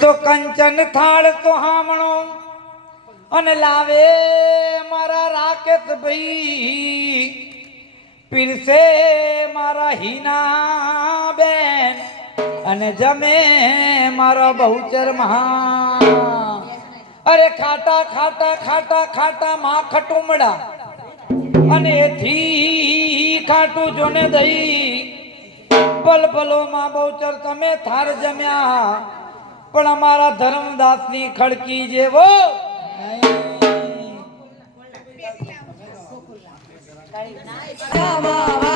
તો કંચન થાળ તો હામણો અને લાવે મારા રાકેત ભાઈ પીરસે મારા હીના બેન અને જમે મારા બહુચર મહા અરે ખાટા ખાટા ખાટા ખાટા માં ખટુમડા અને એથી ખાટું જોને દઈ પલ પલો માં બહુચર તમે થાર જમ્યા પણ અમારા ધર્મદાસ ની ખડકી જેવો નહીં